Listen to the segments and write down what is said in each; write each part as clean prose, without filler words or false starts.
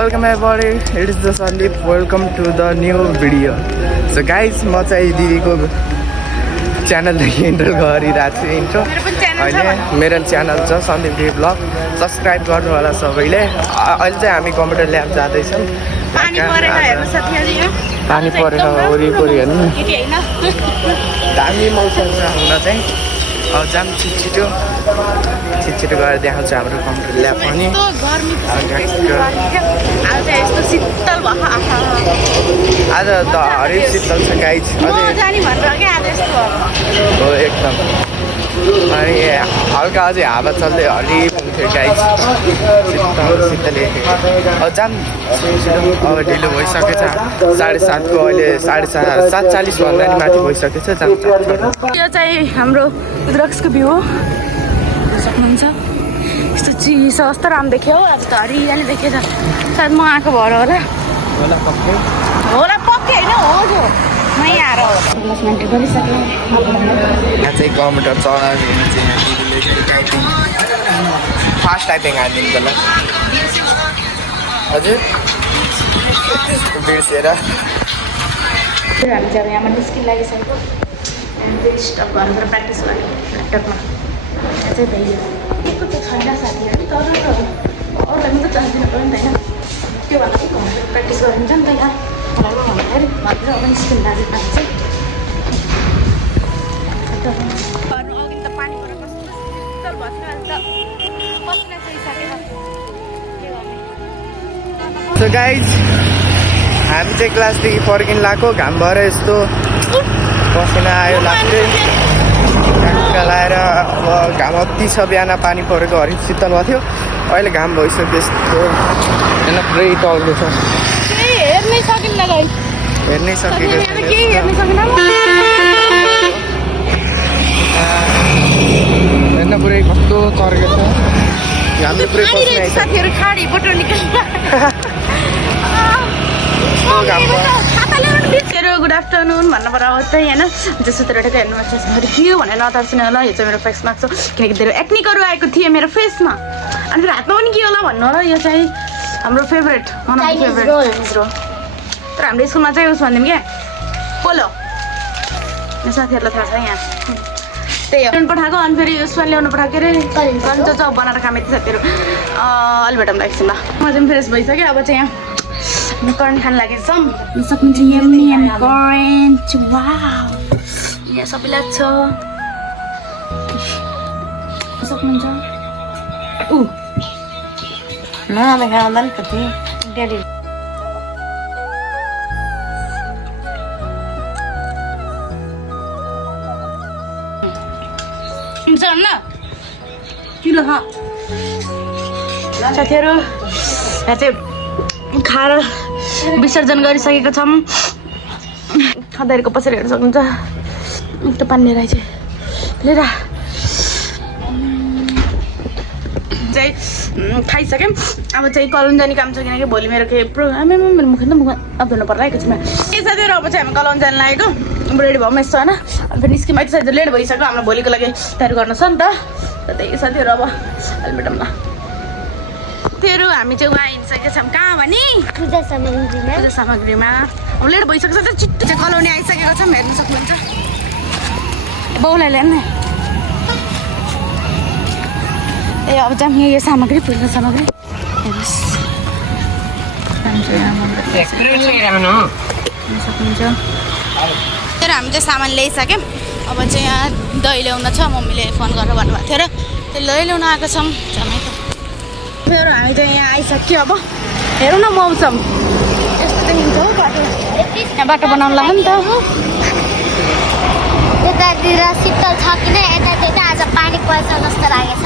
welcome everybody, it is the Sandeep. Welcome to the new video. So guys, म चाहिँ दिदीको च्यानलदेखि enter गरिरहेको छु इन्ट्रो। अहिले मेरो च्यानल छ सन्दीप डी ब्लग, सब्सक्राइब गर्नु होला सबैले। अहिले चाहिँ हामी कम्प्युटर ल्याब जाँदैछौँ। पानी परेर वरिपरि हेर्नु दामी मौसम छ हुन चाहिँ। अब जाम छिटो गएर देखाउँछु हाम्रो कम्प्युटर ल्याब पनि। आज त हरेक शीतल छ गाइज, हो एकदम। अनि हल्का अझै हावा चल्दै हरिक हुन्थ्यो गाइज, शीतल। अब जाम अब ढिलो भइसकेछ, 7:30 को अहिले 7:40 भन्दा नि माथि भइसकेछ। जाम यो चाहिँ हाम्रो रुद्राक्षको भ्यू हो, सक्नुहुन्छ। यस्तो चिसो कस्तो राम्रो देख्यो हौ, आज त हरियाली देखेछ। सायद म आएको भएर होला पक्कै होइन हो जो मै आएर होला। यहाँ चाहिँ कम्प्युटर चलाउने फास्ट टाइपिङ हालिदिनु होला हजुर, बिर्सेर। हामी चाहिँ यहाँबाट निस्किन लागिसकेको, स्टप गरेर प्र्याक्टिस गरेँ ल्यापटपमा। यहाँ चाहिँ भइयो केको त छैन साथीहरू, तर अरूलाई पनि त चान्स दिनु पऱ्यो नि त होइन। त्योभन्दा पनि घरमा प्र्याक्टिस गरिन्छ नि त यहाँ। मलाई पनि भन्दाखेरि भनेर अब निस्किन लागेको पानी चाहिँ अघि त पानी परेर कस्तो शीतल भएको थियो, अहिले त पसिना चहिसकेको। सो गाइज, हामी चाहिँ क्लासदेखि फर्किन लाग्यो, घाम भएर यस्तो पसिना आयो लाग्थ्यो। लाएर अब घाम अति छ, बिहान पानी परेको हरिक शीतल भएको थियो, अहिले घाम भइसक्यो यस्तो होइन, पुरै टल्को छ। हेर्नै सकिन्न गाइस, हेर्नै सकेको हेर्न पुरै कस्तो चर्को छ। हामीले पुरै साथीहरू खाडी फोटो निकाल्नु। गुड आफ्टरनुन भन्नु पर्यो चाहिँ होइन। जस्तो तर ठिकै हेर्नु फेसमा के हो भनेर नतार्सिनु होला। यो चाहिँ मेरो फेस मास्क छ, किनकि धेरै एक्निकहरू आएको थिए मेरो फेसमा। अनि फेरि हातमा पनि के होला भन्नु होला। यो चाहिँ हाम्रो favourite, one of the favourite Chinese roll. तर हाम्रो स्कुलमा चाहिँ उस भनिदिउँ क्या पोलो, यो साथीहरूलाई थाहा छ यहाँ। त्यही हो पठाएको। अनि फेरि उसमा ल्याउनु पठाएको के अरे कलिन्छ चप बनाएर खामे थियो साथीहरू। अलि भेटौँला एकछिन ल। म चाहिँ फ्रेस भइसक्यो, अब चाहिँ यहाँ कर्न खान लागेको छौँ। सक्नुहुन्छ यम्मी कर्न, वाउ यहाँ सबैलाई छ सक्नुहुन्छ। नदेखाउँदा नि कति ड्याडी किलो साथीहरू यहाँ चाहिँ खाएर विसर्जन गरिसकेको छौँ। खदारीको पसेर हेर्न सक्नुहुन्छ। त्यो पानी लिएर चाहिँ लिएर चाहिँ खाइसक्यौँ। अब चाहिँ कलम जाने काम छ, किनकि भोलि मेरो केही प्रोग्राम मेरो मुख अब धुनु पर्ला एकैछिनमा। के साथीहरू अब चाहिँ हामी कलम जानु लागेको, रेडी भएँ यस्तो होइन। अनि फेरि निस्किम अहिले साथीहरू लेट भइसक्यो, हाम्रो भोलिको लागि तयारी गर्नु छ नि त। त्यही साथीहरू अब अहिले भेटौँ ल। साथीहरू हामी चाहिँ उहाँ हिँडिसकेको छौँ कहाँ भने पूजा सामग्रीमा। अब लेट भइसकेको छ, छिट्टो चाहिँ कलोनी आइसकेको छौँ, हेर्नु सक्नुहुन्छ। बाउलाई ल्याउनु न। ए अब चाहिँ यो सामग्री पूजा सामग्री हेर्नुहोस् सक्नुहुन्छ। तर हामी चाहिँ सामान ल्याइसक्यौँ। अब चाहिँ यहाँ दही ल्याउन छ, मम्मीले फोन गरेर भन्नुभएको थियो र त्यो दही ल्याउन आएको छौँ जमाइ। फेरि हामी चाहिँ यहाँ आइसक्यो। अब हेरौँ न मौसम यस्तो देखिन्छ हो बाटो, यहाँ बाटो बनाउनु लाग्यो नि त। यतातिर शीतल छ किन, यतातिर आज पानी पर्छ जस्तो लागेछ।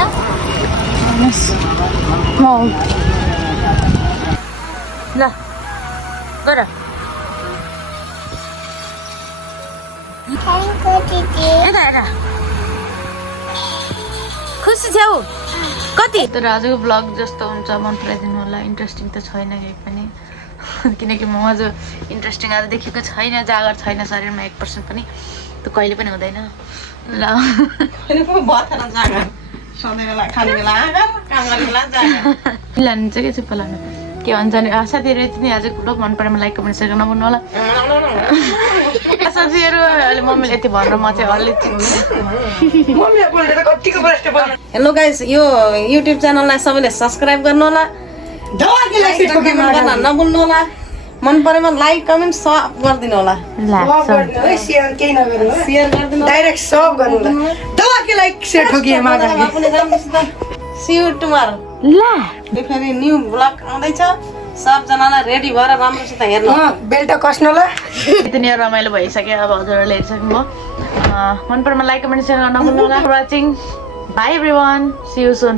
ल गर यता हेर, खुसी छेउ कति। तर आजको ब्लग जस्तो हुन्छ मन पराइदिनु होला। इन्ट्रेस्टिङ त छैन केही पनि, किनकि म अझ इन्ट्रेस्टिङ आज देखेको छैन। जागर छैन शरीरमा 1% पनि, त्यो कहिले पनि हुँदैन ल। लानु चाहिँ के चाहिँ पलानु के भन्छ नि साथीहरू यति नै आज ब्लग मन परेमा लाइक कमेन्ट सेयर गर्न नभुल्नु होला साथीहरू अहिले मम्मीले यति भनेर म चाहिँ अलि हेलो गाइस यो युट्युब च्यानललाई सबैले सब्स्क्राइब गर्नु होला नभुल्नु होला मन परेमा लाइक कमेन्ट सब गरिदिनु होला शेयर केही नगर्नु सेयर गरिदिनु डाइरेक्ट सब गर्नु दवाके लाइक सेट हो कि मागा सी यू टुमारो ला फेरि न्यू ब्लग आउँदैछ सबजनालाई रेडी भएर राम्रोसित हेर्नु बेल्ट कस्नला यति नै रमाइलो भइसक्यो अब हजुरहरूले हेरिसक्नुभयो मन परेमा लाइक कमेन्ट सेयर गर्न नभुल्नु होला watching bye everyone see you soon